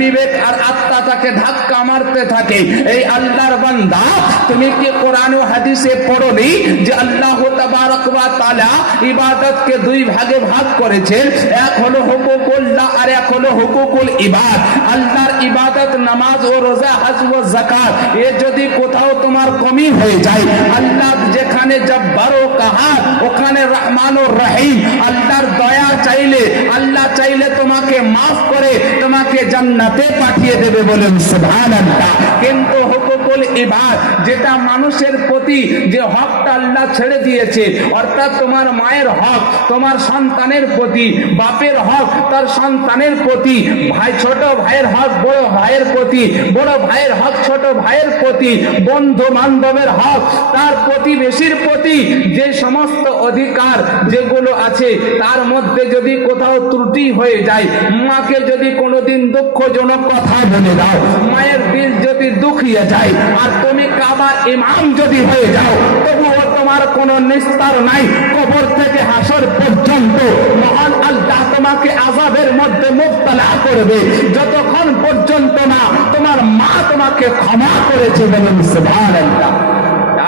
বিবেক আর আত্মাটাকে ধাক্কা মারতে থাকে। এই আল্লাহর বান্দা, তুমি কি কোরআন ও হাদিসে পড়োনি যে আল্লাহ তাবারক ওয়া তাআলা ইবাদতকে দুই ভাগে ভাগ করেছেন? এক হলো হুকুকুল্লাহ আর এক হলো হুকুকুল ইবাদ। আল্লাহর ইবাদত নামাজ ও রোজা, হজ ও যাকাত, এ যদি কোথাও তোমার কমি হয়ে যায়, আল্লাহ যেখানে জব্বার ও কাহার ওখানে রহমান ও রহিম। আল্লাহর দয়া চাইলে, আল্লাহ চাইলে তোমাকে মাফ করে তোমাকে জান্নাতে পাঠিয়ে দেবে, বলেন সুবহানাল্লাহ। কিন্তু হুকুকুল ইবাদ, যেটা মানুষের প্রতি যে হকটা আল্লাহ ছেড়ে দিয়েছে, অর্থাৎ তোমার মায়ের হক তোমার সন্তানের প্রতি, বাপের হক তার সন্তানের প্রতি, ভাই ছোট ভাইয়ের হক বড় ভাইয়ের প্রতি, বড় ভাইয়ের হক ছোট ভাইয়ের প্রতি, বন্ধু বান্ধবের হক তার প্রতিবেশীর প্রতি, যে সমস্ত অধিকার যেগুলো আছে তার মধ্যে যদি কোথাও ত্রুটি হয়ে যায়, মাকে যদি কোনোদিন দুঃখজনক কথা বলে দাও, মায়ের দিল যদি দুঃখিয়ে যায়, আর তুমি কাবার ইমাম যদি হয়ে যাও, তবুও তোমার কোনো নিস্তার নাই। কবর থেকে হাসর পর্যন্ত মহান আল্লাহ তোমাকে আযাবের মধ্যে মুবতালা করবে, যতক্ষণ পর্যন্ত না তোমার মা তোমাকে ক্ষমা করেছে, বলেন সুবহানাল্লাহ।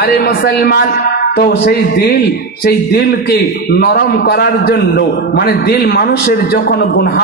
আরে মুসলমান, তো সেই দিলকে নরম করার জন্য, মানে দিল মানুষের যখন গুনাহ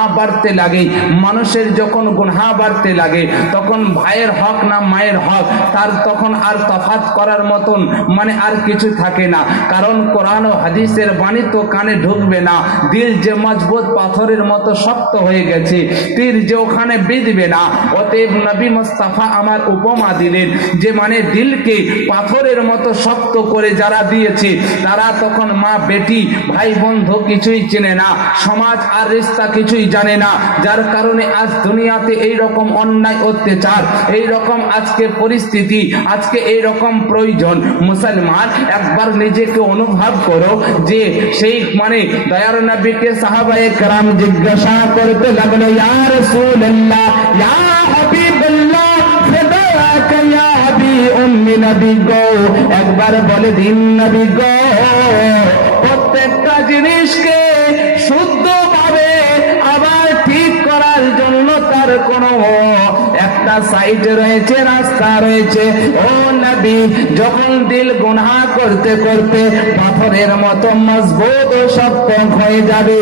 বাড়তে লাগে, তখন ভাইয়ের হক না মায়ের হক তার তখন আর তফাৎ করার মতন মানে আর কিছু থাকে না। কারণ কোরআন ও হাদিসের বাণী তো কানে ঢুকবে না। দিল যে মজবুত পাথরের মতো শক্ত হয়ে গেছে, তীর যে ওখানে বিঁধবে না। অতএব নবী মুস্তাফা আমার উপমা দিলেন যে মানে দিলকে পাথরের মতো শক্ত করে যারা দিয়েছে, তারা তখন মা বেটি ভাই বন্ধু কিছুই চেনে না, সমাজ আর রিশতা কিছুই জানে না। যার কারণে আজ দুনিয়াতে এই রকম অন্যায় অত্যাচার, এই রকম আজকে পরিস্থিতি, আজকে এই রকম প্রয়োজন। মুসলমান, একবার নিজেকে অনুভব করো যে সেই মানে দয়ার নবীকে সাহাবায়ে কেরাম জিজ্ঞাসা করতে লাগলো, ইয়া রাসূলুল্লাহ, ইয়া হাবিবাল্লাহ, ফিদাকা ইয়া আবি উম্মি নবী গো, একবার বলে দিন নবী গো, প্রত্যেকটা জিনিসকে শুদ্ধভাবে আবার ঠিক করার জন্য তার কোনো একটা সাইড রয়েছে, রাস্তা রয়েছে। ও নবী, যখন দিল গুনাহ করতে করতে পাথরের মতো মজবুত ও শক্ত হয়ে যাবে,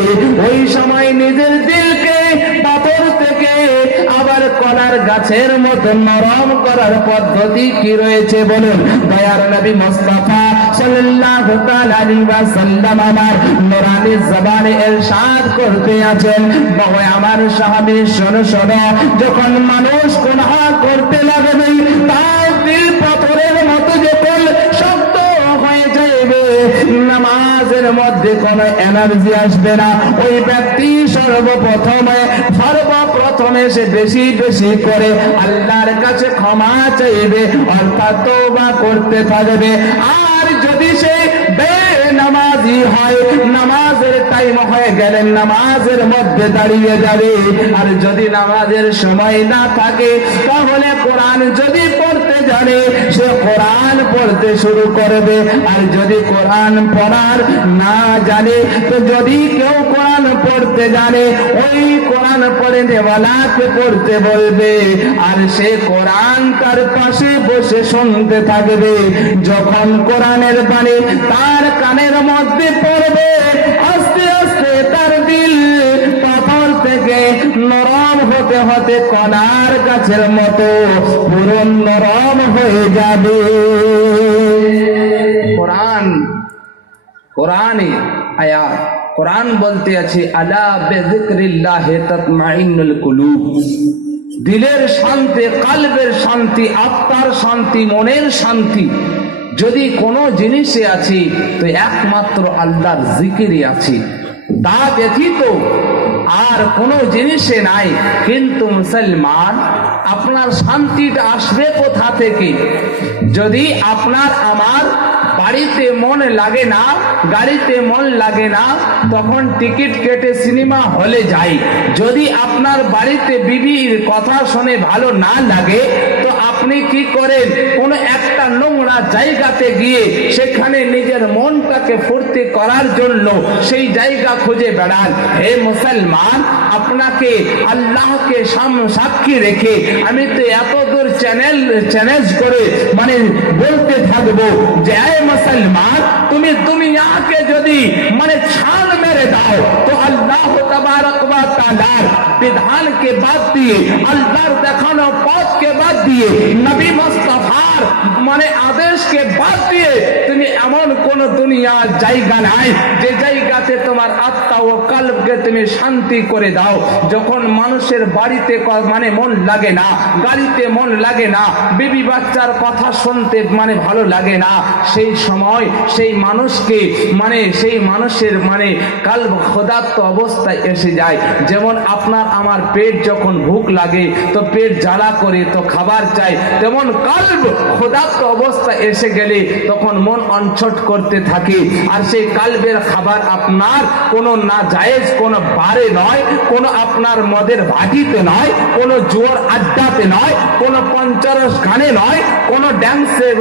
ওই সময় নিজের দিলকে পাথর থেকে আবার কলার গাছের মতো নরম করার পদ্ধতি কি রয়েছে বলুন? দয়ার নবী মুস্তাফা সাল্লাল্লাহু তাআলা আলাইহি ওয়াসাল্লাম আমার নূরানি জবানে ইরশাদ করতে আছেন, বাবা আমার সাহাবী শোনো শোনো, যখন মানুষ গুনাহ করতে লাগবে তার দিল পাথরের মতো যখন শক্ত হয়ে যাবে, নামাজের মধ্যে কোনো এনার্জি আসবে না। ওই ব্যক্তি সর্বপ্রথমে সে বেশি বেশি করে আল্লাহর কাছে ক্ষমা চাইবে, অর্থাৎ তওবা করতে থাকবে। আর যদি সে বেনামাজি হয়, নামাজের টাইম হয়ে গেলে নামাজের মধ্যে দাঁড়িয়ে যাবে। আর যদি নামাজের সময় না থাকে, তাহলে কোরআন যদি পড়তে জানে, সে কোরআন পড়তে শুরু করবে। আর যদি কোরআন পড়ার না জানে, তো যদি কেউ কোরআন পড়তে জানে, ওই কোরআন পড়ে দেওয়ালাকে পড়তে বলবে, আর সে কোরআন তার পাশে বসে শুনতে থাকবে। যখন কোরআনের বাণী তার কানের মধ্যে পড়বে, আস্তে আস্তে তার দিল পাথর থেকে নরম হতে হতে কণার গাছের মতো পুরো নরম হয়ে যাবে। কোরআনে আয়াত, কোরআন বলতে আছে আলা বিযিকরিল্লাহি তাতমাইন্নুল কুলুব, দিলের শান্তি, কালবের শান্তি, আত্মার শান্তি, মনের শান্তি যদি কোনো জিনিসে আছে তো একমাত্র আল্লাহর জিকিরই আছে, তা ব্যতীত আর কোনো জিনিসে নাই। কিন্তু মুসলমান, আপনার শান্তিটা আসবে কোথা থেকে? যদি আপনার আমার বাড়িতে মন লাগে না, গাড়িতে মন লাগে না, তখন টিকিট কেটে সিনেমা হলে যাই। যদি আপনার বাড়িতে বিবির কথা শুনে ভালো না লাগে তো আপনি কি করেন, কোন একটা নোংরা জায়গাতে গিয়ে সেখানে নিজের মনটাকে ফুর্তি করার জন্য সেই জায়গা খুঁজে বেড়ান। হে মুসলমান, আপনাকে আল্লাহকে সাক্ষী রেখে আমি তো এত দূর চ্যালেঞ্জ করে বলতে থাকবো যে হে মুসলমান, তুমি দুনিয়াকে যদি ছাল মেরে দাও তো আল্লাহ তাবারক ওয়া তাআলার বিধানকে বাদ দিয়ে, আল্লাহর দেখানো পথকে বাদ দিয়ে, নবী মুস্তাফার আদেশকে বাদ দিয়ে তুমি এমন কোন দুনিয়ার জায়গা নাই যে জায়গাতে তোমার আত্মা ও কলবকে তুমি শান্তি করে দাও। যখন মানুষের বাড়িতে মন লাগে না, গাড়িতে মন লাগে না, বিবি বাচ্চার কথা শুনতে ভালো লাগে না, সেই সময় সেই মানুষকে সেই মানুষের কলব ক্ষুধার্ত অবস্থায় এসে যায়। যেমন আপনার আমার পেট যখন ভুক লাগে তো পেট জ্বালা করে তো খাবার চাই, তেমন কলব ক্ষুধার্ত অবস্থায় এসে গেলে তখন মন অনছট করতে থাকে। আর সেই কলবের খাবার আপনার কোনো না জায়েজ কোনো বারে নয়, কোনো আপনার মদের ভাটিতে নয়, কোনো জোর আড্ডাতে নয়, কোনো পঞ্চরস গানে নয়, কোনো ড্যান্সের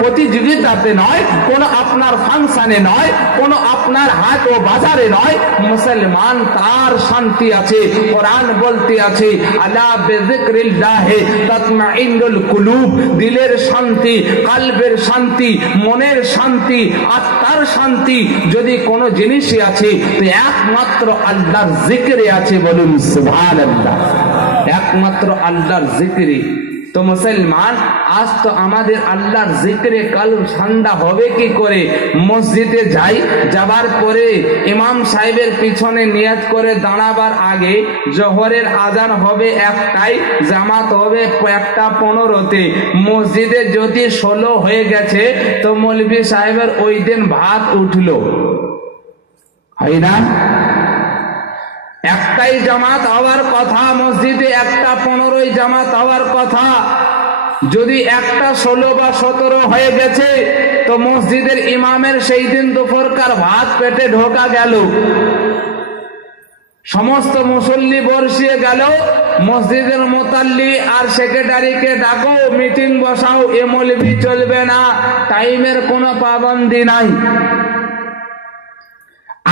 প্রতিযোগিতাতে নয়, কোনো আপনার ফাংশনে নয়, কোনো আপনার হাট ও বাজারে নয়। মুসলমান তার শান্তি আছে। কোরআন বলতে আছে আলা বিযিকরিল্লাহি তাতমাইন্নুল কুলুব, দিলের শান্তি, কলবের শান্তি, মনের শান্তি, আত্মার শান্তি যদি কোনো জিনিসই আছে তো একমাত্র আল্লাহর জিকিরে আছে। বলুন সুবহানাল্লাহ। একমাত্র আল্লাহর জিকিরে। তো মুসলমান, আজ তো আমাদের আল্লাহর জিকিরে কলব ঠান্ডা হবে কি করে? মসজিদে যাই, যাবার পরে ইমাম সাহেবের পিছনে নিয়ত করে দাঁড়াবার আগে জোহরের আজান হবে একটাই, জামাত হবে 1:15-তে। মসজিদে যদি 16 হয়ে গেছে তো মৌলভী সাহেবের ওই দিন ভাত উঠলো, হয় না? একটাই জামাত হওয়ার কথা, মসজিদে 1:15 জামাত হওয়ার কথা। যদি 1:16 বা 17 হয়ে গেছে তো মসজিদের ইমামের সেই দিন দুপুরকার ভাত পেটে ঢোকা গেল, সমস্ত মুসল্লি বসিয়ে গেল। মসজিদের মোতাল্লি আর সেক্রেটারিকে ডাকো, মিটিং বসাও, এ মৌলবি চলবে না, টাইমের কোনো পাবন্দি নাই।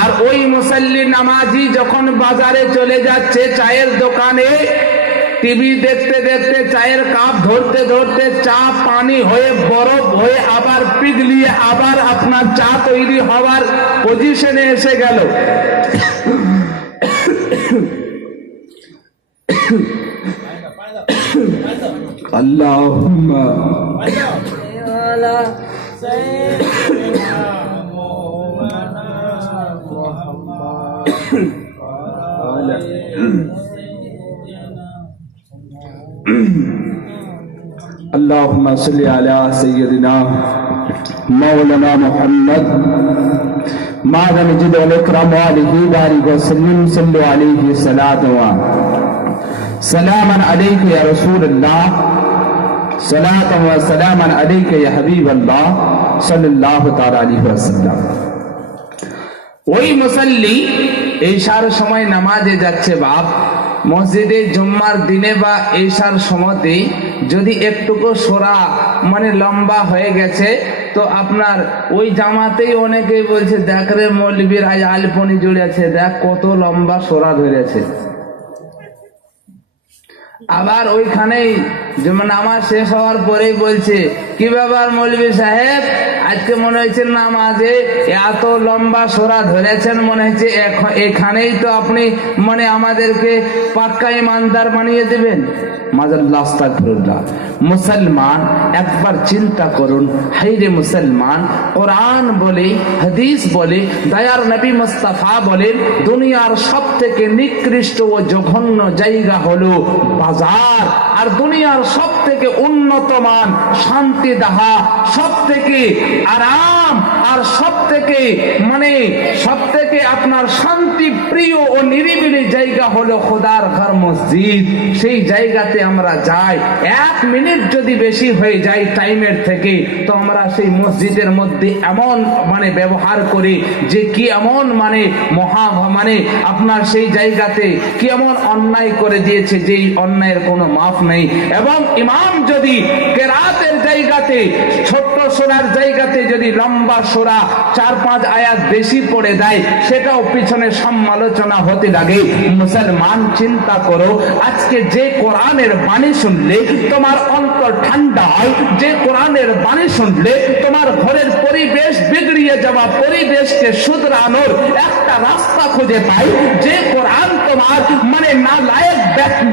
আর ওই মুসল্লি নামাজি যখন বাজারে চলে যাচ্ছে চায়ের দোকানে, টিভি দেখতে দেখতে চায়ের কাপ ধরতে ধরতে চা পানি হয়ে বরফ হয়ে আবার পিঘলিয়ে আবার আপনার চা তৈরি হওয়ার পজিশনে এসে গেল। আল্লাহুম্মা اللهم صل على سيدنا مولانا محمد معدن جد والاكرام وآله بارك وسلم صلوا عليه صلاة سلاما عليك يا رسول الله صلاة وسلاما عليك يا حبيب الله صلى الله تعالى عليه وسلم। ওই মুসল্লি ঈশার সময় নামাজে যাচ্ছে বাপ, মসজিদে জুম্মার দিনে বা ঈশার সময়তে যদি একটুকু সোরা লম্বা হয়ে গেছে তো আপনার ওই জামাতেই অনেকেই বলছে দেখ রে মৌলবীর আজ আলপনি জুড়েছে, দেখ কত লম্বা সোরা ধরেছে। আবার ওইখানেই নামাজ শেষ হওয়ার পরেই বলছে কি ব্যাপার মৌলবী সাহেব, আজকে মনে হয়েছে নামাজে এত লম্বা সোরা ধরেছেন, মনে হচ্ছে এখানেই তো আপনি আমাদেরকে পাক্কা ইমানদার বানিয়ে দেবেন। মুসলমান একবার চিন্তা করুন, হাইরে মুসলমান, কোরআন বলে, হাদিস বলে, দয়ার নবী মুস্তাফা বলেন দুনিয়ার সব থেকে নিকৃষ্ট ও জঘন্য জায়গা হলো বাজার, আর দুনিয়ার সব থেকে উন্নত মান শান্তি দাহা, সব থেকে আরাম আর আর সব থেকে আপনার শান্তি প্রিয় ও নিরিবিলি জায়গা হলো খোদার ঘর মসজিদ। সেই জায়গাতে আমরা যাই, 1 মিনিট যদি বেশি হয়ে যায় টাইমের থেকে, তো আমরা সেই মসজিদের মধ্যে এমন ব্যবহার করি যে কি এমন আপনার সেই জায়গাতে কি এমন অন্যায় করে দিয়েছে, যেই অন্যায়ের কোনো মাফ নেই। এবং ইমাম যদি কেরাতের জায়গাতে, ছোট্ট সূরার জায়গাতে যদি লম্বা সূরা 4-5 আয়াত বেশি পড়ে দেয়, সেটাও পিছনে সমালোচনা হতে লাগে। মুসলমান চিন্তা করো, আজকে যে কোরআনের বাণী শুনলে তোমার অন্তর ঠান্ডা হয়, যে কোরআনের বাণী শুনলে তোমার ঘরের পরিবেশ বিগড়িয়ে যাওয়া পরিবেশকে শুধরানোর একটা রাস্তা খুঁজে পাই, যে কোরআন তোমার না লায়েক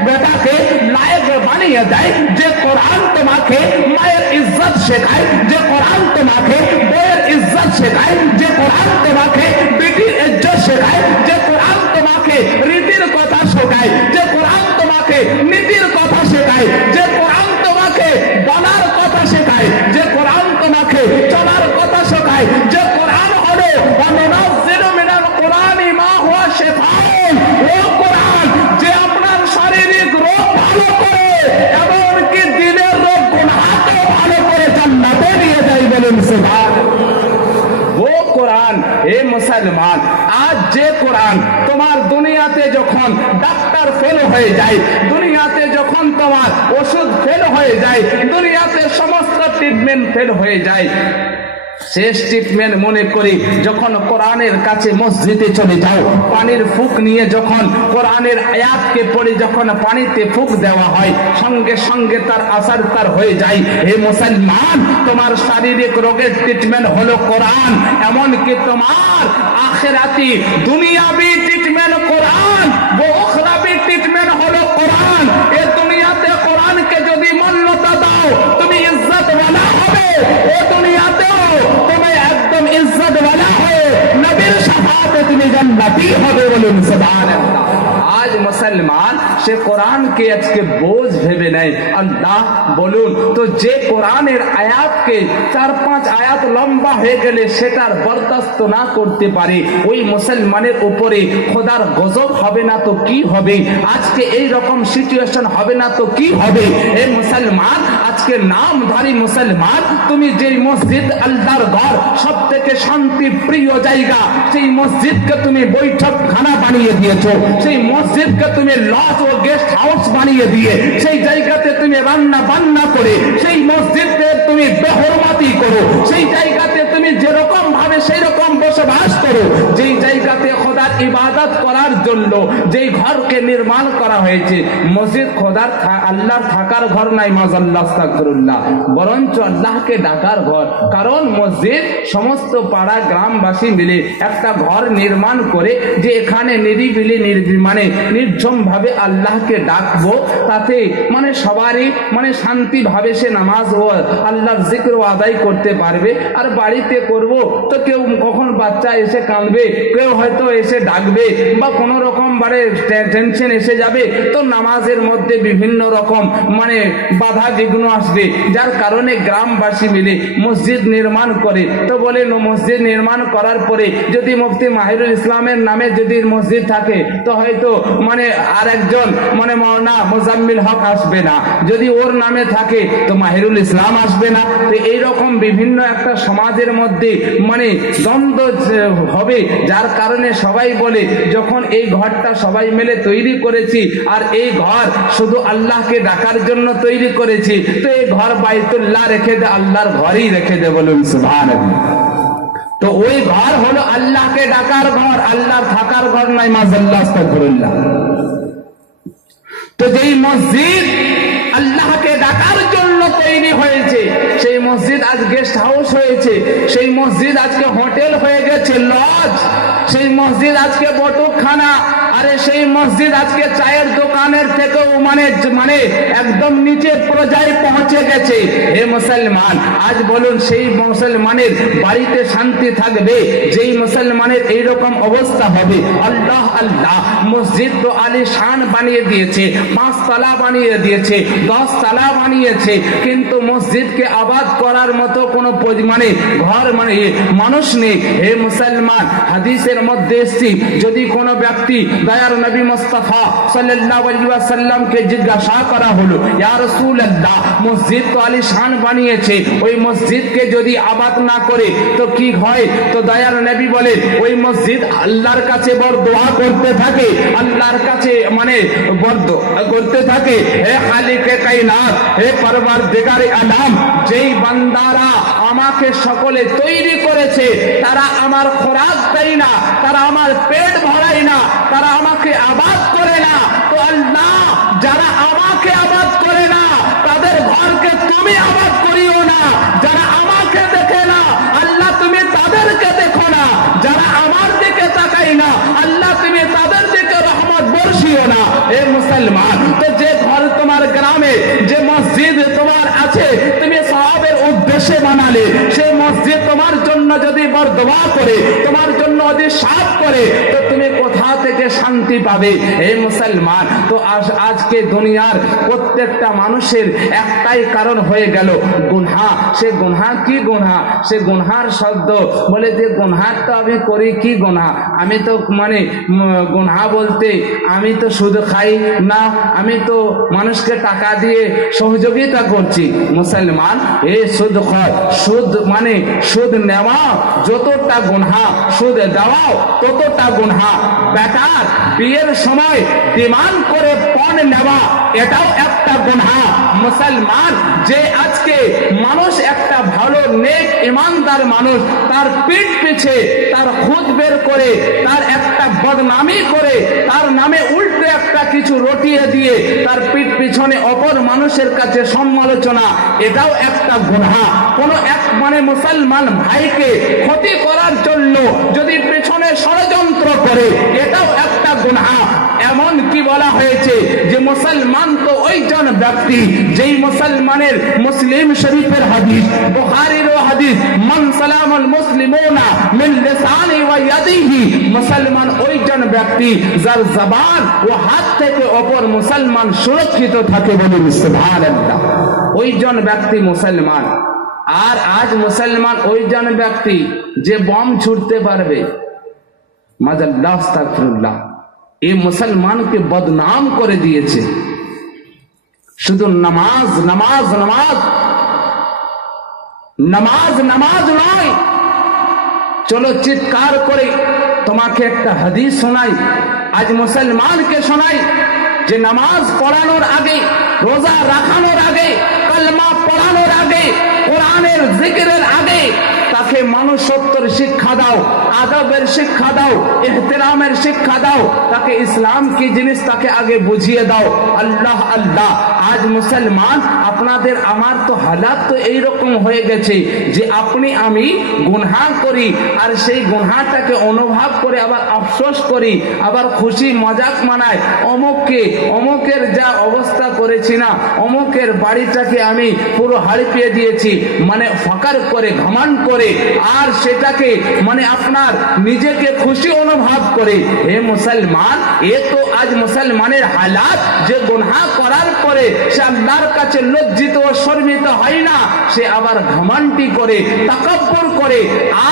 বেটাকে লায়েক বানিয়ে দেয়, যে কোরআন তোমাকে মায়ের ইজ্জত শেখায়, যে কোরআন তোমাকে বইয়ের ইজ্জত শেখায়, যে কোরআন তোমাকে বেটির ইজ্জত শেখায়, যে কোরআন তোমাকে রীতির কথা শেখায়, যে কোরআন তোমাকে নীতির কথা শেখায়, যে কোরআন তোমাকে বলার কথা শেখায়, যে কোরআন তোমাকে চলার কথা শেখায়, যে কোরআন হলো ওয়ানুনাজ্জিলু মিনাল কুরআনি মা হুয়া শিফাউন, ও কোরআন যে আপনার শারীরিক রোগ ভালো করে, এমনকি দিলের রোগ গুনাহকে ভালো করে জান্নাতে নিয়ে যায়। বলুন সুবহানাল্লাহ। ও কোরআন, হে মুসলমান, আজ যে কোরআন তোমার দুনিয়াতে যখন ডাক্তার ফেল হয়ে যায়, দুনিয়াতে যখন তোমার ওষুধ ফেল হয়ে যায়, দুনিয়াতে সমস্ত ট্রিটমেন্ট ফেল হয়ে যায়, শেষ ট্রিটমেন্ট মনে করি যখন কোরআনের কাছে মসজিদে চলে যাও, পানির ফুক নিয়ে যখন কোরআনের আয়াতকে পড়ে যখন পানিতে ফুক দেওয়া হয়, সঙ্গে সঙ্গে তার আসার তার হয়ে যায়। হে মুসলমান, তোমার শারীরিক রোগের ট্রিটমেন্ট হলো কোরআন, এমনকি তোমার আখিরাতি দুনিয়াবি ট্রিটমেন্ট কোরআন, উখরাবি ট্রিটমেন্ট হলো কোরআন। এ দুনিয়াতে কোরআনকে যদি মান্যতা দাও, তুমি ইজ্জতওয়ালা হবে, এ দুনিয়াতেও তুমি একদম ইজ্জতওয়ালা হয়ে নবীর শাফাতে তুমি জান্নাতি হবে। বলুন সুবহানাল্লাহ। আজ মুসলমান সে কোরআনকে আজকে বোঝ ভেবে নেয়। আল্লাহ বলুন তো, যে কোরআনের আয়াতকে 4-5 আয়াত লম্বা হয়ে গেলে সেটার বরদাস্ত না করতে পারে, ওই মুসলমানের উপরে খোদার গজব হবে না তো কি হবে? আজকে এই রকম সিচুয়েশন হবে না তো কি হবে? এই মুসলমান, আজকে নামধারী মুসলমান, তুমি যেই মসজিদ আল্লাহর ঘর, সব থেকে শান্তি প্রিয় জায়গা, সেই মসজিদকে তুমি বৈঠকখানা বানিয়ে দিয়েছো, সেই মসজিদকে তুমি লজ ও গেস্ট হাউস বানিয়ে দিয়ে সেই জায়গাতে তুমি রান্না বান্না করে, সেই মসজিদকে তুমি বেহরমাতি করো, সেই জায়গাতে তুমি যেরকম ভাবে সেই রকম বসবাস করো, যেই জায়গাতে খোদার ইবাদত করার জন্য যেই ঘরকে নির্মাণ করা হয়েছে, মসজিদ খোদার আল্লাহর থাকার ঘর নাই, মাযাল্লাহ আস্তাগফিরুল্লাহ, বরঞ্চ আল্লাহকে ডাকার ঘর। কারণ মসজিদ সমস্ত পাড়া গ্রামবাসী মিলে একটা ঘর নির্মাণ করে যে এখানে নিরিবিলি নির্ঝম ভাবে আল্লাহকে ডাকবো, তাতে সবারই শান্তি ভাবে সে নামাজ ও আল্লাহর জিক্র আদায় করতে পারবে। আর বাড়িতে করব তো কেউ কখন বাচ্চা এসে কাঁদবে, কেউ হয়তো এসে ডাকবে, বা কোনো রকম টেনশন এসে যাবে, তো নামাজের মধ্যে বিভিন্ন রকম বাধা বিঘ্ন আসবে। যার কারণে গ্রামবাসী মিলে মসজিদ নির্মাণ করে। তো বলেন, মসজিদ নির্মাণ করার পরে যদি মুফতি মাহিরুল ইসলামের নামে যদি মসজিদ থাকে, তো হয়তো আর একজন মাওলানা মুজাম্মিল হক আসবে না, যদি ওর নামে থাকে তো মাহিরুল ইসলাম আসবে না। তো এইরকম বিভিন্ন একটা সমাজের মধ্যে দ্বন্দ্ব হবে, যার কারণে সবাই বলে যখন এই ঘরটা সবাই মিলে তৈরি করেছি, আর এই ঘর শুধু আল্লাহকে ডাকার জন্য তৈরি করেছি, তো এই ঘর বাইতুল্লাহ রেখে দে, আল্লাহর ঘরই রেখে দে। বলুন সুবহানাল্লাহ। তো ওই ঘর হলো আল্লাহকে ডাকার ঘর, আল্লাহর থাকার ঘর নাই, মাযাল্লাহ আস্তাগফিরুল্লাহ। তো যেই মসজিদ আল্লাহকে ডাকার জন্য তৈরি হয়েছে, সেই মসজিদ আজ গেস্ট হাউস হয়েছে, সেই মসজিদ আজকে হোটেল হয়ে গেছে, লজ, সেই মসজিদ আজকে বটকখানা, আরে সেই মসজিদ আজকে চায়ের দোকানের থেকেও মানে একদম নিচে পর্যায়ে পৌঁছে গেছে। হে মুসলমান, আজ বলুন সেই মুসলমানের বাড়িতে শান্তি থাকবে যেই মুসলমানের এইরকম অবস্থা হবে? আল্লাহ আল্লাহ, মসজিদ তো আলিশান বানিয়ে দিয়েছে, 5 তলা বানিয়ে দিয়েছে, 10 তলা বানিয়েছে, কিন্তু মসজিদকে আবাদ করার মতো কোনো মানে ঘর মানে মানুষ নেই। হে মুসলমান, হাদিসের মধ্যে এসেছে যদি কোনো ব্যক্তি দয়ার নবী মুস্তাফা সাল্লাল্লাহু আলাইহি ওয়াসাল্লামকে জিজ্ঞাসা করা হলো, ইয়া রাসূলুল্লাহ, মসজিদ তো আলিশান বানিয়েছে, ওই মসজিদকে যদি আবাদ না করে তো কি হয়? তো দয়ার নবী বলে ওই মসজিদ আল্লাহর কাছে বড় দোয়া করতে থাকে, আল্লাহর কাছে মানে বড় করতে থাকে, হে খালিকে কায়নাত, হে পরওয়ারদিগারে আলম, যেই বান্দারা আমাকে সকলে তৈরি করেছে তারা আমার খোরাক দেয় না, তারা আমার পেট ভরায় না, তারা আমাকে আবাদ করে না, তো আল্লাহ যারা আমাকে আবাদ করে না তাদের ঘরকে তুমি আবাদ করিও না। যারা আমাকে দেখে না আল্লাহ তুমি তাদেরকে দেখো না, যারা আমার দিকে তাকাই না আল্লাহ তুমি তাদের দিকে রহমত বর্ষিও না। হে মুসলমান, তো যে ঘর তোমার গ্রামে, যে মসজিদ তোমার আছে তুমি সওয়াবের উদ্দেশ্যে বানালে, সেই মসজিদ তোমার জন্য যদি বরদোয়া করে, তোমার জন্য যদি সাফ করে, তো তুমি কোথা থেকে শান্তি পাবে? হে মুসলমান, তো আজকে দুনিয়ার প্রত্যেকটা মানুষের একটাই কারণ হয়ে গেল গুনাহ। সে গুনাহ কি গুনাহ? সে গুনাহর শব্দ বলে যে গুনাহ তো আমি করি, কি গুনাহ? আমি তো মানে গুনাহ বলতে আমি তো সুদ খাই না, আমি তো মানুষকে টাকা দিয়ে সহযোগিতা করছি। মুসলমান, এ সুদ খায়, সুদ মানে সুদ নেওয়া যতটা গুনাহ, সুদ দেওয়াও ততটা গুনাহ। বেটার বিয়ের সময় ডিমান্ড করে পণ নেওয়া এটাও একটা গুনাহ। মুসলমান, যে আজকে মানুষ একটা ভালো নেক ইমানদার মানুষ তার পিঠ পিছে তার খুদ বের করে, তার একটা বদনামি করে, তার নামে উল্টে একটা কিছু রটিয়ে দিয়ে তার পিঠ পিছনে অপর মানুষের কাছে সমালোচনা, এটাও একটা গুনাহ। কোন এক মানে মুসলমান ভাইকে ক্ষতি করার জন্য যদি পেছনে ষড়যন্ত্র করে, এটাও একটা গুনাহ। এমন কি বলা হয়েছে যে মুসলমান তো ওইজন ব্যক্তি যেই মুসলমানের, মুসলিম শরীফের হাদিস, বুখারীর হাদিস, মান সালামুল মুসলিমুনা মিন লিসানি ওয়া ইয়াদিহি, মুসলমান ওইজন ব্যক্তি যার জবান ও হাত থেকে অপর মুসলমান সুরক্ষিত থাকে। বলুন সুবহানাল্লাহ। ওইজন ব্যক্তি মুসলমান। আর আজ মুসলমান ওইজন ব্যক্তি যে বম ছুটতে পারবে, মাযাল্লাহ আস্তাগফিরুল্লাহ, এই মুসলমানকে বদনাম করে দিয়েছে। শুধু নামাজ নামাজ নামাজ নামাজ নামাজ নয়, চলো চিৎকার করে তোমাকে একটা হাদিস শোনাই, আজ মুসলমানকে শোনাই যে নামাজ পড়ানোর আগে, রোজা রাখানোর আগে, কালমা পড়ানোর আগে, কোরআনের জিকিরের আগে তাকে মানুষত্বের শিক্ষা দাও, আদবের শিক্ষা দাও, ইহতিরামের শিক্ষা দাও, তাকে ইসলাম কি জিনিস তাকে আগে বুঝিয়ে দাও। আল্লাহ আল্লাহ, আজ মুসলমান আপনাদের আমার তো হালাত তো এইরকম হয়ে গেছে যে আপনি আমি গুনাহ করি, আর সেই গুনাহটাকে অনুভব করে আবার আফসোস করি, আবার খুশি মজাক মানায়, অমুকের যা অবস্থা করেছি না, অমুকের বাড়িটাকে আমি পুরো হারিয়ে দিয়েছি, মানে ফকার করে, ঘমন্ড করে, আর সেটাকে মানে আপনার নিজেকে খুশি অনুভব করে। হে মুসলমান, এ তো আজ মুসলমানের হালাত যে গুনাহ করার পরে সে আল্লাহর কাছে লজ্জিত ও শর্মিত হয় না, সে আবার ঘমন্ডি করে, তাকাব্বুর করে।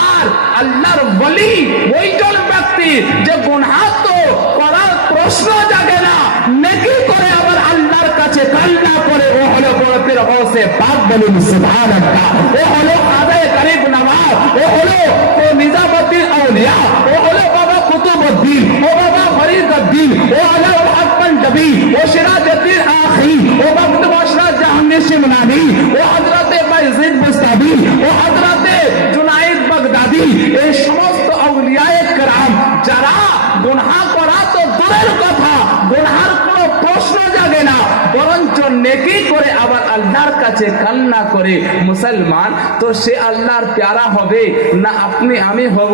আর আল্লাহর ওলি ওইজন ব্যক্তি যে গুনাহ তো করার প্রশ্ন জাগে না, নেকি করে আবার আল্লাহর কাছে কান্না করে, ও হলো বড়দের হসে পাক। বলুন সুবহানাল্লাহ। ও হলো আদায়ে করিব নামাজ, ও হলো নিজামুদ্দিন আউলিয়া, ও হলো বাবা কুতুবউদ্দিন, ও বাবা ফরিদউদ্দিন, ও আলা হক পাঞ্জাবি, ও সিরাজউদ্দিন আখি, ও বক্ত মাশরা জাহাঙ্গীর শিমলানি, ও হযরতে বাইজিদ বুস্তামি, ও হযরতে জুনাইদ বাগদাদি, এই সমস্ত আউলিয়ায়ে কেরাম যারা গুনাহ করা তো দূরের কথা, গুনাহের কোনো প্রশ্ন জাগে না, বরঞ্চ নেকি করে আবার আল্লাহর কাছে কান্না করে মুসলমান, তো সে আল্লাহর প্যারা হবে না আপনি আমি হব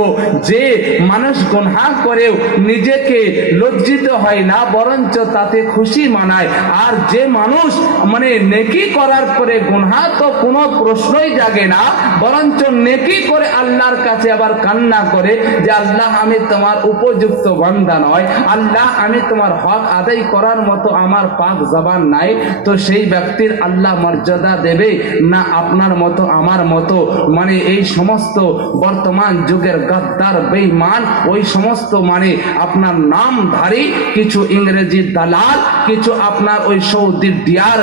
যে মানুষ গুনাহ করেও নিজেকে লজ্জিত হয় না, বরঞ্চ তাতে খুশি মানায়। আর যে মানুষ মানে নেকি করার পরে গুনাহ তো কোনো প্রশ্নই জাগে না, বরঞ্চ নেকি করে আল্লাহর কাছে আবার কান্না করে যে আল্লাহ আমি তোমার উপযুক্ত বান্দা নয়, আল্লাহ আমি তোমার হক আদায় করার মতো আমার পাক জবান নাই, তো সেই ব্যক্তির আল্লাহ মর্যাদা দেবে না আপনার মতো আমার মতো মানে এই সমস্ত বর্তমান যুগের গাদ্দার বেঈমান, ওই সমস্ত মানে আপনার নামধারী কিছু ইংরেজি দালাল, কিছু আপনার ওই সৌদি ডিয়ার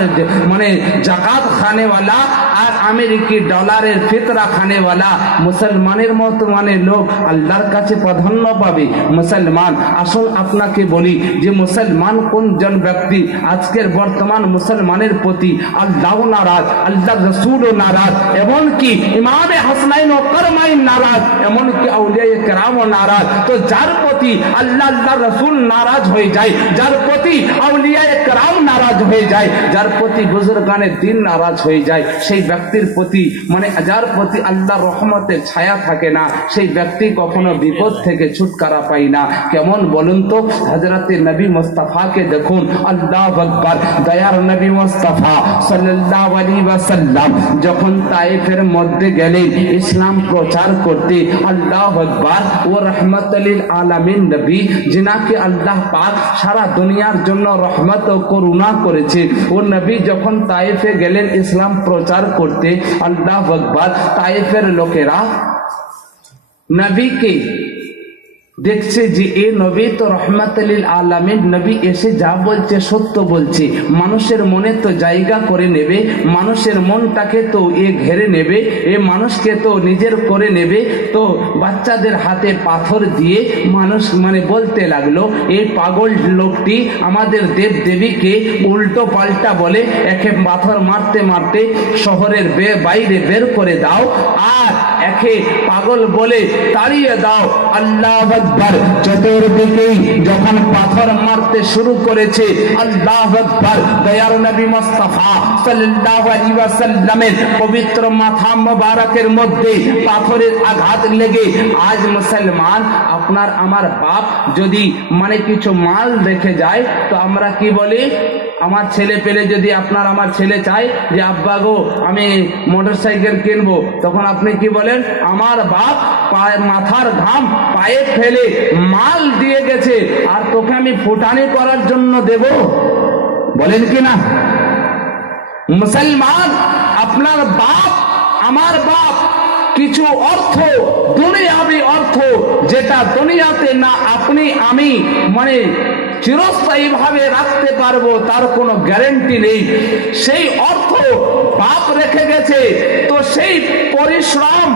মানে জাকাত খানেওয়ালা আর আমেরিকি ডলারের ফিতরা খানেওয়ালা মুসলমানের মতো মানে লোক আল্লাহর কাছে প্রাধান্য পাবে। মুসলমান আসল আপনাকে বলি যে মুসলমান কোনজন ব্যক্তি আজকের বর্তমান মুসলমানের প্রতি আল্লাহ নারাজ, আল্লাহ রসুলও নারাজ, এমনকি ইমামে হাসনাইন ও করমাইন নারাজ, এমনকি আউলিয়া কেরামও নারাজ। তো যার প্রতি আল্লাহ আল্লাহ রসুল নারাজ হয়ে যায়, যার প্রতি আউলিয়া কেরাম নারাজ হয়ে যায়, যার প্রতি বুজুর্গানে দিন নারাজ হয়ে যায়, সেই ব্যক্তির প্রতি মানে যার প্রতি আল্লাহ রহমতের ছায়া থাকে না, সেই ব্যক্তি কখনো বিপদ থেকে ছুটকারা পায় না। কেমন বলুন তো? হযরতে নবী মুস্তাফাকে দেখুন, আল্লাহু আকবার, দয়ার নবী মুস্তাফা সাল্লাল্লাহু আলাইহি ওয়াসাল্লাম যখন তায়েফের মধ্যে গেলেন ইসলাম প্রচার করতে, আল্লাহু আকবার, ও রহমতুল লিল আলামিন নবী যিনাকে আল্লাহ পাক সারা দুনিয়ার জন্য রহমত ও করুণা করেছে, ও নবী যখন তায়েফে গেলেন ইসলাম প্রচার করতে, আল্লাহু আকবার, তায়েফের লোকেরা নবীকে দেখছে যে এ নবী তো রহমতুল লিল আলামিন নবী, এসে যা বলছে সত্য বলছে, মানুষের মনে তো জায়গা করে নেবে, মানুষের মনটাকে তো এ ঘেরে নেবে, এ মানুষকে তো নিজের করে নেবে। তো বাচ্চাদের হাতে পাথর দিয়ে মানুষ মানে বলতে লাগলো এই পাগল লোকটি আমাদের দেব দেবীকে উল্টো পাল্টা বলে, একে পাথর মারতে মারতে শহরের বাইরে বের করে দাও আর একে পাগল বলে তাড়িয়ে দাও। আল্লাহু আকবার, চতুর্দিকে যখন পাথর মারতে শুরু করেছে, আল্লাহু আকবার, দয়ার নবী মুস্তাফা সাল্লাল্লাহু আলাইহি ওয়াসাল্লামের পবিত্র মাথা মোবারকের মধ্যে পাথরের আঘাত লেগে আজ মুসলমান আপনার আমার বাপ যদি মানে কিছু মাল রেখে যায় তো আমরা কি বলি? আমার ছেলে পেলে যদি আপনার আমার ছেলে চায় যে আব্বা গো আমি মোটরসাইকেল কিনবো, তখন আপনি কি বলেন? আমার বাপ মাথার ঘাম পায়ে ফেলে মাল দিয়ে গেছে আর তোকে আমি ফুটানি করার জন্য দেব? বলেন কি না? মুসলমান আপনার বাপ আমার বাপ কিছু অর্থ, দুনিয়াবি অর্থ, যেটা দুনিয়াতে না আপনি আমি মানে চিরস্থায়ী ভাবে রাখতে পারবো তার কোনো গ্যারান্টি নেই, সেই অর্থ বাপ রেখে গেছে। তো সেই পরিশ্রম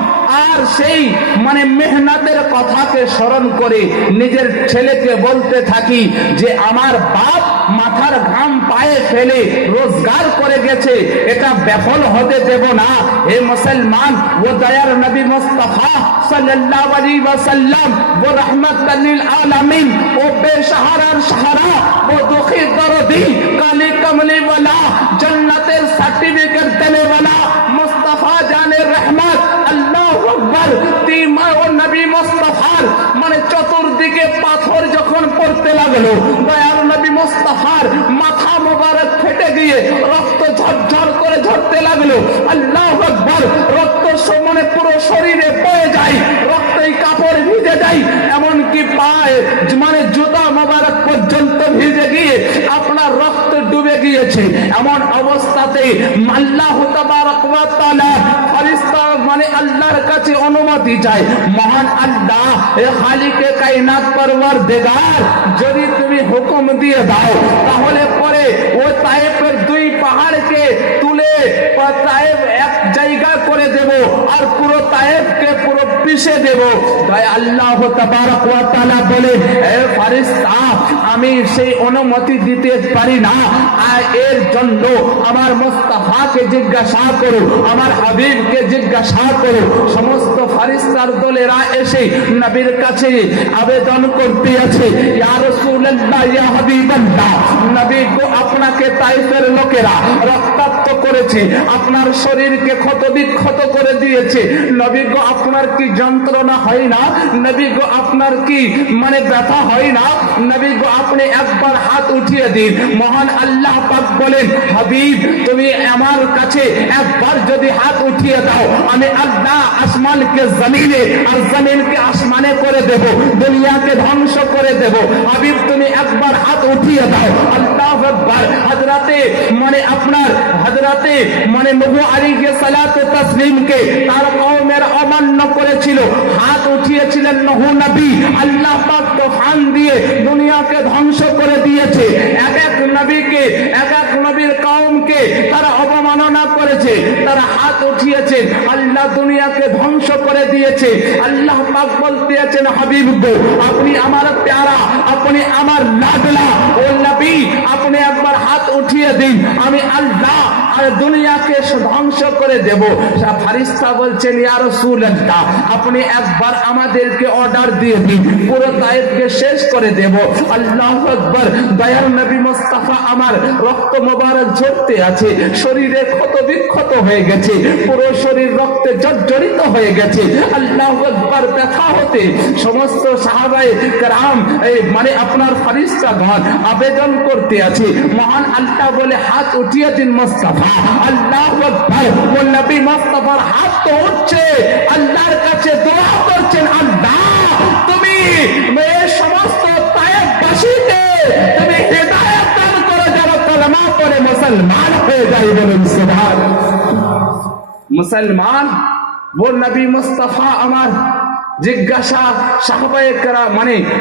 আর সেই মানে মেহনতের কথাকে স্মরণ করে নিজের ছেলেকে বলতে থাকি যে আমার বাপ মাথার ঘাম পায়ে ফেলে রোজগার করে গেছে, এটা বিফল হতে দেব না। হে মুসলমান, ও দয়ার নবী মুস্তাফা সাল্লাল্লাহু আলাইহি ওয়াসাল্লাম, ও রহমতুল লিল আলামিন, ও বেসহারার সাহারা, ও দুঃখী দরদি, কালি কমলি ওয়ালা, জান্নাতের সার্টিফিকেট দেনে ওয়ালা মুস্তাফা জানের রহমত, আল্লাহু আকবার, তিমা ও নবী মুস্তাফার মানে চতুর্দিকে পাথর যখন পড়তে লাগলো, দয়ার নবী মুস্তাফার মাথা মোবারক ফেটে গিয়ে রক্ত ঝরঝর করে ঝরতে লাগলো। আল্লাহু আকবার, রক্ত মানে পুরো শরীরে বয়ে যায়, রক্তই কাপড় ভিজে যায়, এমনকি পায়ে মানে জুতা মোবারক পর্যন্ত ভিজে গিয়ে আপনার রক্ত ডুবে গিয়েছে। এমন অবস্থাতে আল্লাহ তাবারক ওয়া তাআলা ফেরেশতা মানে আল্লাহর কাছে অনুমতি চায়, মহান আল্লাহ এ খালিকে কায়নাত পরওয়ারদিগার, যদি তুমি হুকুম দিয়ে দাও তাহলে পরে ও তায়েফের দুই পাহাড়কে তুলে তায়েফ এক জায়গা করে দেব আর পুরো তায়েফকে পুরো পিষে দেব। তাই আল্লাহ তাবারক ওয়া তাআলা বলে, হে ফেরেশতা, আমি সেই অনুমতি দিতে পারি না। আর এর জন্য আমার মুস্তাফাকে জিজ্ঞাসা করো, আমার হাবিবকে জিজ্ঞাসা করো। সমস্ত ফেরেশতার দলেরা এসে নবীর কাছে আবেদন করতে আছে, ইয়া রাসূলুল্লাহ, ইয়া হাবিবাল্লাহ, নবী গো, আপনাকে তায়েফের লোকেরা রক্তাক্ত করেছে, আপনার শরীরকে ক্ষত বিক্ষত করে দিয়েছে। নবী গো, আপনার কি যন্ত্রণা হয় না? নবী গো, আপনার কি ব্যথা হয় না? নবী গো, আপনি একবার হাত উঠিয়ে দিন। মহান আল্লাহ পাক বলেন, হাবিব, তুমি আমার কাছে একবার যদি হাত উঠিয়ে দাও, আমি আল্লাহ আসমানকে জমিনে আর জমিনকে আসমানে করে দেব, দুনিয়াকে ধ্বংস করে দেব। হাবিব, তুমি একবার হাত উঠিয়ে দাও। আল্লাহু আকবার। হযরতে আপনার হযরতে নবী আলাইহিস সালাতু তাসলিমকে তার কওমের অমান্য করেছিল, হাত উঠিয়েছিলেন নূহ নবী। আল্লাহ পাক তুফান দিয়ে দুনিয়াকে ধ্বংস করে দিয়েছে। এক এক নবীকে, এক এক নবীর কওমকে তারা অবমাননা করেছে, তারা হাত উঠিয়েছে, আল্লাহ দুনিয়াকে ধ্বংস করে দিয়েছে। আল্লাহ পাক বলতে আছেন, হাবিব গো, আপনি আমার প্যারা, আপনি আমার লাডলা ও নবী, আপনি একবার হাত উঠিয়ে দিন, আমি আল্লাহ আর দুনিয়াকে ধ্বংস করে দেব। ফেরেশতা বলছেন, ইয়া রাসূলুল্লাহ, আপনি একবার আমাদেরকে অর্ডার দিয়ে দিন, পুরো তায়েফকে শেষ করে দেব। আল্লাহু আকবার। দয়াল নবী মুস্তাফা আমার রক্ত মোবারক ঝরতে আছে, শরীরে ক্ষত বিক্ষত হয়ে গেছে, পুরো শরীর রক্তে জর্জরিত হয়ে গেছে। আল্লাহু আকবার। ব্যথা হতে সমস্ত সাহাবায়ে কেরাম আপনার ফেরেশতাগণ আবেদন করতে আছে। মহান আল্লাহ বলে, হাত উঠিয়ে দিন মুস্তাফা। আল্লাহু আকবার। ও নবী মুস্তাফার হাত তো উঠছে, আল্লাহর কাছে দোয়া করছেন, আল্লাহ তুমি এই সমস্ত তায়েফবাসীকে তুমি হিদায়াত দান করো, যারা কালেমা পড়ে মুসলমান হয়ে যায়। বলুন সুবহানাল্লাহ। মুসলমান ও নবী মুস্তাফা আমার জিজ্ঞাসা সাহাবায়ে কেরাম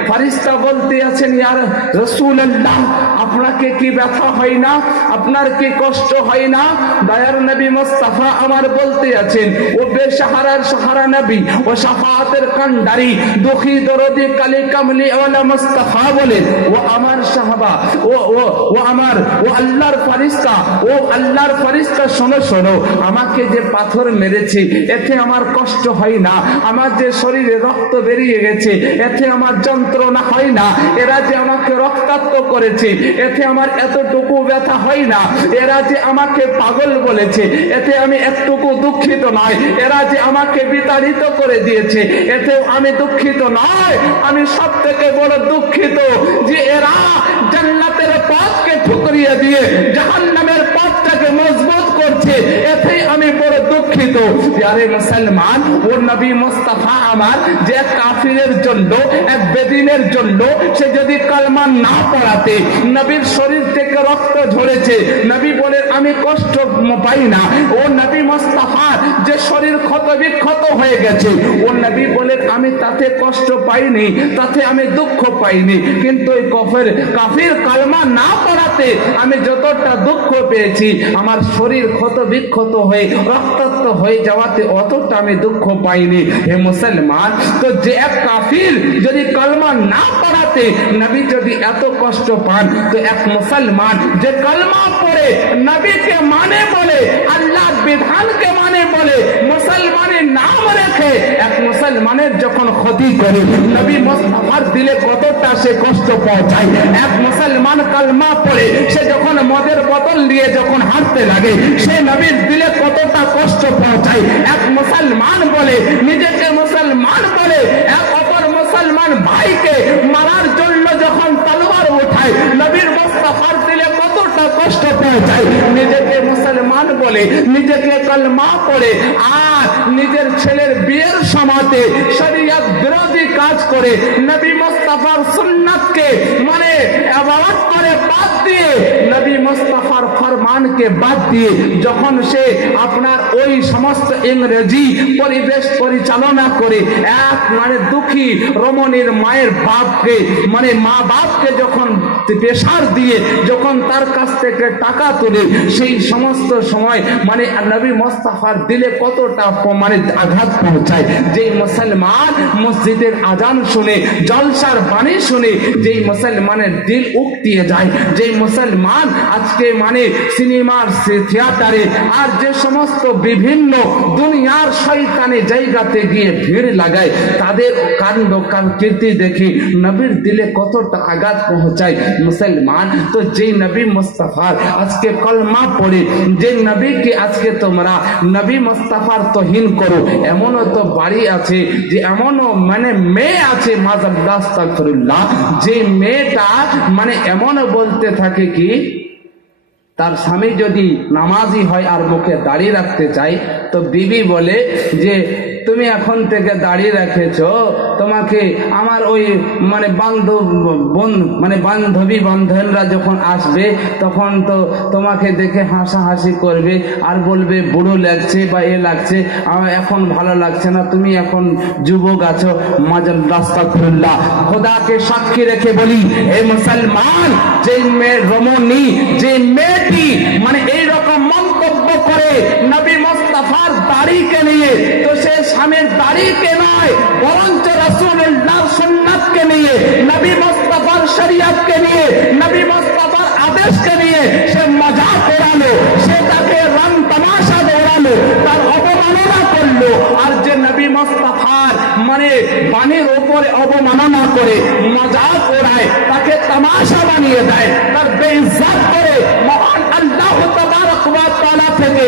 ফেরেশতা বলতে আছেন, ইয়া রাসূলুল্লাহ, আপনাকে কি ব্যথা হয় না? আপনার কি কষ্ট হয় না? দয়ার নবী মুস্তাফা আমার বলতে আছেন, ও বেসাহারার সাহারা নবী, ও শাফাআতের কান্ডারি, দুঃখী দরদি কালি কামলি ওয়ালা মুস্তাফা বলেন, ও আমার সাহাবা, ও আমার ও আল্লাহর ফেরেশতা, ও আল্লাহর ফেরেশতা, শোনো শোনো, আমাকে যে পাথর মেরেছে এতে আমার কষ্ট হয় না, আমার যে শরীর রক্ত বেরিয়ে গেছে এতে আমার যন্ত্রণা হয় না, এরা যে আমাকে রক্তাক্ত করেছে এতে আমার এতটুকু ব্যথা হয় না, এরা যে আমাকে পাগল বলেছে এতে আমি একটুকু দুঃখিত নয়, এরা যে আমাকে বিতাড়িত করে দিয়েছে এতেও আমি দুঃখিত নয়, আমি সব থেকে বড় দুঃখিত যে এরা জান্নাতের পথকে ঠুকরিয়ে দিয়ে জাহান্নামের পথটাকে মজবুত করছে, এতে আমি বড় দুঃখিত। আরে মুসলমান, ও নবী মুস্তাফা আমার যে এক কাফিরের জন্য, এক বেদিনের জন্য সে যদি কালমা না পড়াতে নবীর শরীর থেকে রক্ত ঝরেছে, নবী বলেন আমি কষ্ট পাই না। ও নবী মুস্তাফার যে শরীর ক্ষত বিক্ষত হয়ে গেছে, ও নবী বলেন আমি তাতে কষ্ট পাইনি, তাতে আমি দুঃখ পাইনি, কিন্তু ওই কাফির কালমা না পড়াতে আমি যতটা দুঃখ পেয়েছি, আমার শরীর ক্ষত বিক্ষত হয়ে রক্তাক্ত হয়ে যাওয়াতে অতটা আমি দুঃখ পাইনি। হে মুসলমান, তো যে এক কাফির যদি কালমা না পড়াতে নবী যদি এত কষ্ট পান, তো এক মুসলমান যে কালমা পড়ে নবীকে মানে বলে, আল্লাহর বিধানকে মানে বলে, মুসলমানের নাম রেখে এক মুসলমানের যখন ক্ষতি করে, নবী মুস্তাফার দিলে কতটা সে কষ্ট পৌঁছায়। এক মুসলমান কালমা পড়ে সে যখন মদের বোতল নিয়ে যখন হাঁটতে লাগে, সে নবীর দিলে কতটা কষ্ট পৌঁছায়। এক মুসলমান বলে, নিজেকে মুসলমান বলে, এক অপর মুসলমান ভাইকে মারার জন্য যখন তলোয়ার উঠায়, নবীর মুস্তাফার দিলে কতটা কষ্ট পৌঁছায়। নিজেকে মুসলমান বলে, নিজেকে কালমা পড়ে, আর নিজের ছেলের বিয়ের সময়তে শরীয়ত বিরোধী কাজ করে নবী মুস্তাফার সুন্নাতকে মানে ইবাদত করে বাদ দিয়ে নবী মুস্তাফার ফরমানকে বাদ দিয়ে যখন সে আপনার ওই সমস্ত ইংরেজি পরিবেশ পরিচালনা করে এক মানে দুঃখী রমণীর মায়ের বাপকে মানে মা বাপকে যখন প্রেসার দিয়ে যখন তার কাছ থেকে টাকা তুলে সেই সমস্ত সময় মানে নবী মুস্তাফার দিলে কতটা মানে আঘাত পৌঁছায়। যেই মুসলমান মসজিদের আজান শুনে জলসার বাণী শুনে যেই মুসলমানের দিল উকটিয়ে যায়, যেই মুসলমান আজকে মানে সিনেমার থিয়েটারে আর যে সমস্ত বিভিন্ন দুনিয়ার শয়তানি জায়গাতে গিয়ে ভিড় লাগায় তাদের কাণ্ড কীর্তি দেখে নবীর দিলে কতটা আঘাত পৌঁছায় মুসলমান। তো যেই নবী মুস্তাফার আজকে কলমা পড়ে যে নবীকে আজকে তোমরা নবী মুস্তাফার তোহিন করো, এমনও তো বাড়ি আছে যে এমনও মানে মেয়ে আছে মাযাল্লাহ আস্তাগফিরুল্লাহ, যে মেয়েটা মানে এমনও বলতে থাকে কি তার স্বামী যদি নামাজি হয় আর মুখে দাড়ি রাখতে চাই তো বিবি বলে যে তুমি এখন থেকে দাড়ি রেখেছো, তোমাকে আমার ওই মানে বান্ধবী বান্ধবীরা যখন আসবে তখন তো তোমাকে দেখে হাসাহাসি করবে আর বলবে বুড়ো লাগছে বা এ লাগছে, আমার এখন ভালো লাগছে না, তুমি এখন যুবক আছো। মাযাল্লাহ আস্তাগফিরুল্লাহ। খোদাকে সাক্ষী রেখে বলি এই মুসলমান, যে মেয়ে রমণী যে মেয়েটি মানে এইরকম মন্তব্য করে নবী মুস্তাফার দাড়িকে নিয়ে, তো সে স্বামীর দাড়িকে নয় বরঞ্চ রাসূলুল্লাহর সুন্নাতকে নিয়ে, নবী মুস্তাফার শরীয়তকে নিয়ে, নবী মুস্তাফার আদেশকে নিয়ে সে মজাক ওড়ালো, সে তাকে রং তামাশা দৌড়ালো, তার অবমাননা করলো। আর যে নবী মুস্তাফার মানে বাণীর উপরে অবমাননা করে মজাক ওড়ায়, তাকে তামাশা বানিয়ে দেয়, তার বেইজ্জত করে মহান আল্লাহ তাবারক ওয়া তাআলা থেকে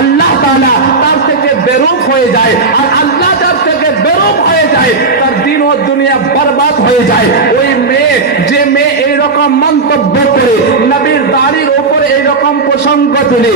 আল্লাহ তাআলা তার থেকে বেরূপ হয়ে যায়। আর আল্লাহ তার থেকে বেরূপ হয়ে যায়, তার দিন ও দুনিয়া বরবাদ হয়ে যায়। ওই মেয়ে যে মেয়ে এইরকম মন্তব্য করে নবীর দাড়ির উপরে এইরকম প্রসঙ্গ তুলে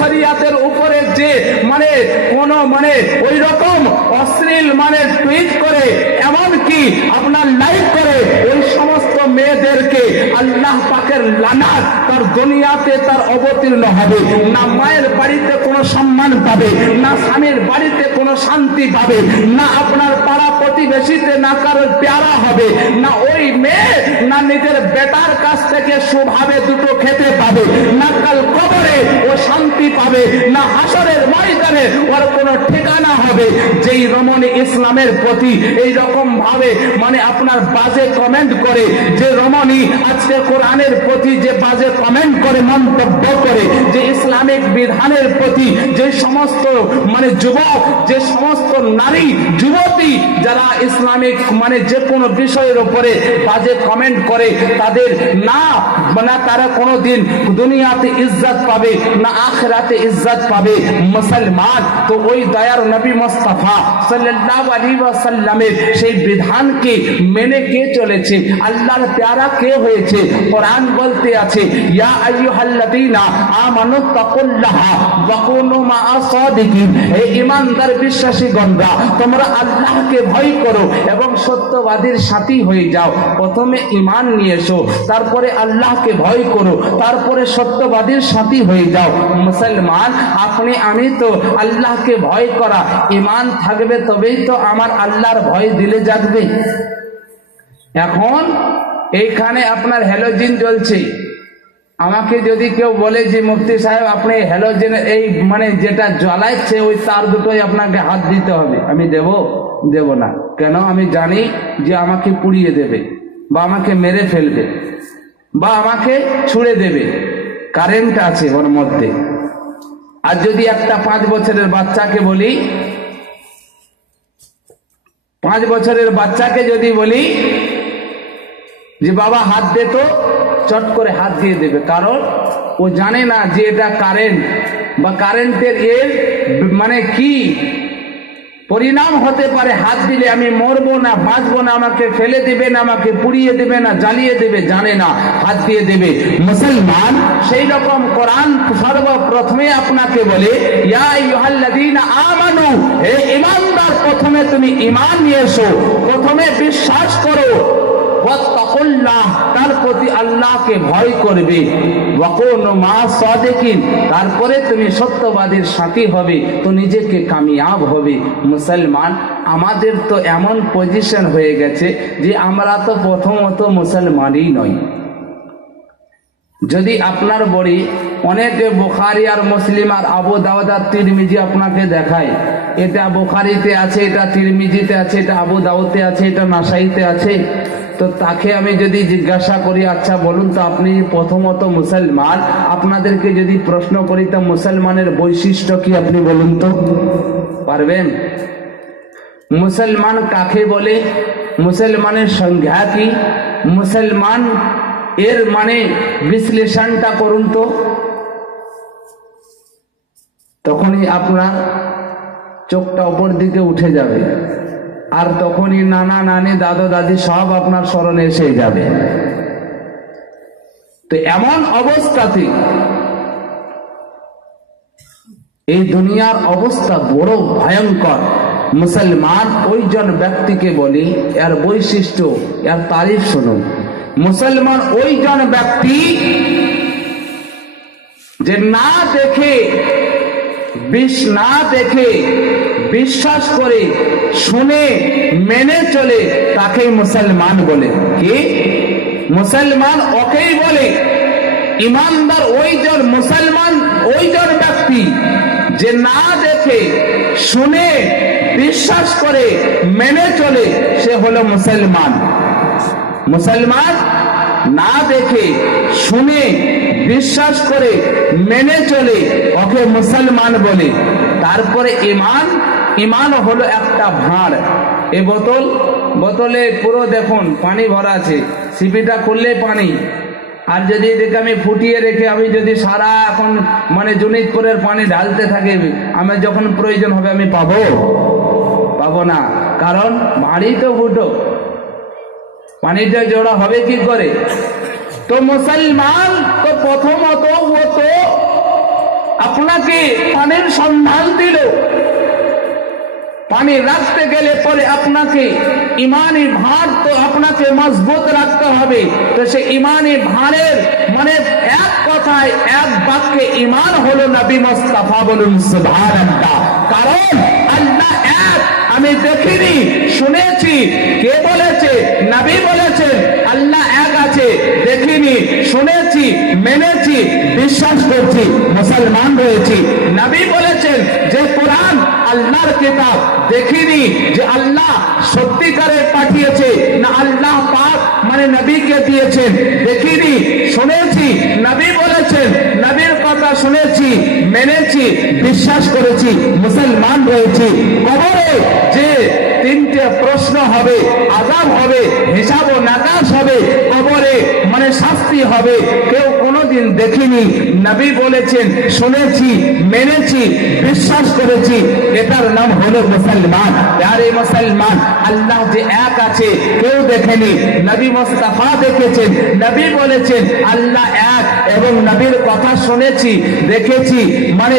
শরিয়াতের উপরে যে মানে কোন মানে ওই রকম অশ্লীল মানে টুইট করে এমনকি আপনার লাইক করে, ওই সমস্ত মেয়েদেরকে আল্লাহ পাকের লানাত তার দুনিয়াতে তার অবতীর্ণ হবে। না মায়ের বাড়িতে কোনো সম্মান পাবে, না স্বামীর বাড়িতে কোনো শান্তি পাবে, না আপনার পাড়া প্রতিবেশীতে না কারোর প্যারা হবে, না ওই মেয়ে না নিজের বেটার কাছ থেকে সুভাবে দুটো খেতে পাবে, না কাল কবরে ও শান্তি পাবে, না হাসরের ময়দানে ওর কোনো ঠিকানা হবে। যেই রমণী ইসলামের প্রতি এই রকম ভাবে মানে আপনার বাজে কমেন্ট করে, যে রমণী আজকে কোরআনের প্রতি যে বাজে কমেন্ট করে মন্তব্য করে, যে ইসলামিক বিধানের প্রতি যে সমস্ত মানে যুবক যে সমস্ত নারী যুবতী যারা ইসলামিক মানে যে কোনো বিষয়ের উপরে বাজে কমেন্ট করে, তাদের না মানে তারা কোনোদিন দুনিয়াতে ইজ্জত পাবে না আখিরাতে ইজ্জত পাবে মুসলমান। তো ওই দয়ার নবী মুস্তাফা সাল্লাল্লাহু আলাইহি ওয়াসাল্লামের সেই বিধানকে মেনে কে চলেছে, আল্লাহর প্যারা কে হয়েছে। কোরআন বলতে আছে ইয়া আইয়ুহাল্লাযীনা আমানু তাকুল্লাহা ওয়া কুনু মা'আস সাদিকিন, হে ঈমানদার বিশ্বাসীগণরা তোমরা আল্লাহকে ভয় করো এবং সত্যবাদীর সাথী হয়ে যাও। প্রথমে ঈমান নিয়ে এসো, তারপরে আল্লাহকে ভয় করো, তারপরে সত্যবাদীর সাথী হয়ে যাও। মুসলমান আপনি আমি তো আল্লাহকে ভয় করা ঈমান থাকবে তবেই তো আমার আল্লাহর ভয় দিলে জাগবে। এখন এইখানে আপনার হ্যালোজিন জ্বলছে, আমাকে যদি কেউ বলে যে মুফতি সাহেব আপনি হ্যালোজেনের এই মানে যেটা জ্বলাচ্ছে ওই তার দুটোই আপনাকে হাত দিতে হবে, আমি দেব না। কেন? আমি জানি যে আমাকে পুড়িয়ে দেবে বা আমাকে মেরে ফেলবে বা আমাকে ছুঁড়ে দেবে, কারেন্ট আছে ওর মধ্যে। আর যদি একটা 5 বছরের বাচ্চাকে বলি, 5 বছরের বাচ্চাকে যদি বলি যে বাবা হাত দে, তো চট করে হাত দিয়ে দেবে, কারণ ও জানে না যে এটা কারেন্ট বা কারেন্টের এর মানে কি পরিণাম হতে পারে। হাত দিলে আমি মরবো না বাঁচবো না, আমাকে ফেলে দেবে না, আমাকে পুড়িয়ে দেবে না, জ্বালিয়ে দেবে, জানে না, হাত দিয়ে দেবে। মুসলমান সেই রকম কোরআন সর্বপ্রথমে আপনাকে বলে ইয়া আইয়ুহাল্লাযীনা আমানু, হে ঈমানদার প্রথমে তুমি ঈমান নিয়ে এসো, প্রথমে বিশ্বাস করো, ওয়াত্তাকুল্লাহ, তার প্রতি আল্লাহকে ভয় করবে, ওয়াকুনু মা সাদিকিন, তারপরে তুমি সত্যবাদীর সাথী হবে, তো নিজেকে কামিয়াব হবে। মুসলমান, আমাদের তো এমন পজিশন হয়ে গেছে যে আমরা তো প্রথমত মুসলমানই নই। যদি আপনার বড়ি অনেক বুখারী আর মুসলিম আর আবু দাউদ আর তিরমিজি আপনাকে দেখায়, এটা বুখারীতে আছে, এটা তিরমিজিতে আছে, এটা আবু দাউদে আছে, এটা নাসাইতে আছে, তো তাকে আমি যদি জিজ্ঞাসা করি, আচ্ছা বলুন তো আপনি প্রথমত মুসলমান, আপনাদেরকে যদি প্রশ্ন করি তা মুসলমানের বৈশিষ্ট্য কি আপনি বলুন তো, পারবেন? মুসলমান কাকে বলে? মুসলমানের সংজ্ঞা কি? মুসলমান এর মানে বিশ্লেষণটা করুন তো। তখনই আপনার চোখটা উপর দিকে উঠে যাবে, আর তখনই নানা নানি দাদা দাদি সব আপনার স্মরণে এসে যাবে। তো এমন অবস্থাতে এই দুনিয়ার অবস্থা বড় ভয়ঙ্কর। মুসলমান ওইজন ব্যক্তিকে বলি, এর বৈশিষ্ট্য, এর তারিফ শুনুন। মুসলমান ওইজন ব্যক্তি যে না দেখে বিশ্বাস করে, শুনে মেনে চলে, তাকেই মুসলমান বলে। কি মুসলমান ওকেই বলে। ইমানদার ওইজন, মুসলমান ওইজন ব্যক্তি যে না দেখে শুনে বিশ্বাস করে মেনে চলে, সে হলো মুসলমান। মুসলমান না দেখে শুনে বিশ্বাস করে মেনে চলে, ওকে মুসলমান বলে। তারপরে ঈমান, ঈমান হলো একটা ভাঁড়। এই বোতলে পুরো দেখুন পানি ভরা আছে, সিপিটা খুললে পানি। আর যদি এটাকে আমি ফুটিয়ে রেখে আমি যদি সারা এখন মানে জুনিতপুরের পানি ঢালতে থাকি, আমার যখন প্রয়োজন হবে আমি পাবো না, কারণ ভাঁড়ই তো ফুটো, পানিটা জোড়া হবে কি করে? তো মুসলমান তো প্রথমত ও তো আপনাকে পানির সন্ধান দিল, পানি রাখতে গেলে পরে আপনাকে ইমানি ভাঁড় তো আপনাকে মজবুত রাখতে হবে। তো সে ইমানি ভাঁড়ের মানে এক কথায় এক বাক্যে ঈমান হলো নবী মুস্তাফা, বলুন সুবহানাল্লাহ। কারণ আল্লাহ এক, আমি দেখিনি শুনেছি, কে বলেছে? নবী বলেছেন আল্লাহ এক আছে, দেখিনি শুনেছি মেনেছি বিশ্বাস করছি, মুসলমান রয়েছি। নবী বলেছেন যে কোরআন আল্লাহর কিতাব, দেখিনি যে আল্লাহ সত্যিকারের পাঠিয়েছে না আল্লাহ পাক মানে নবীকে দিয়েছেন, দেখিনি শুনেছি। নবী বলেছেন, নবীর কথা শুনেছি মেনেছি বিশ্বাস করেছি, মুসলমান রয়েছি। কবরে যে তিনটে প্রশ্ন হবে, আযাব হবে, হিসাব ও নাকাশ হবে, কবরে মানে শাস্তি হবে, কেউ কোনোদিন দেখিনি, নবী বলেছেন শুনেছি মেনেছি বিশ্বাস করেছি, এটার নাম হলো মুসলমান। আরে মুসলমান, আল্লাহ যে এক আছে কেউ দেখেনি, নবী মুস্তাফা দেখেছেন, নবী বলেছেন আল্লাহ এক, এবং নবীর কথা শুনেছি দেখেছি মানে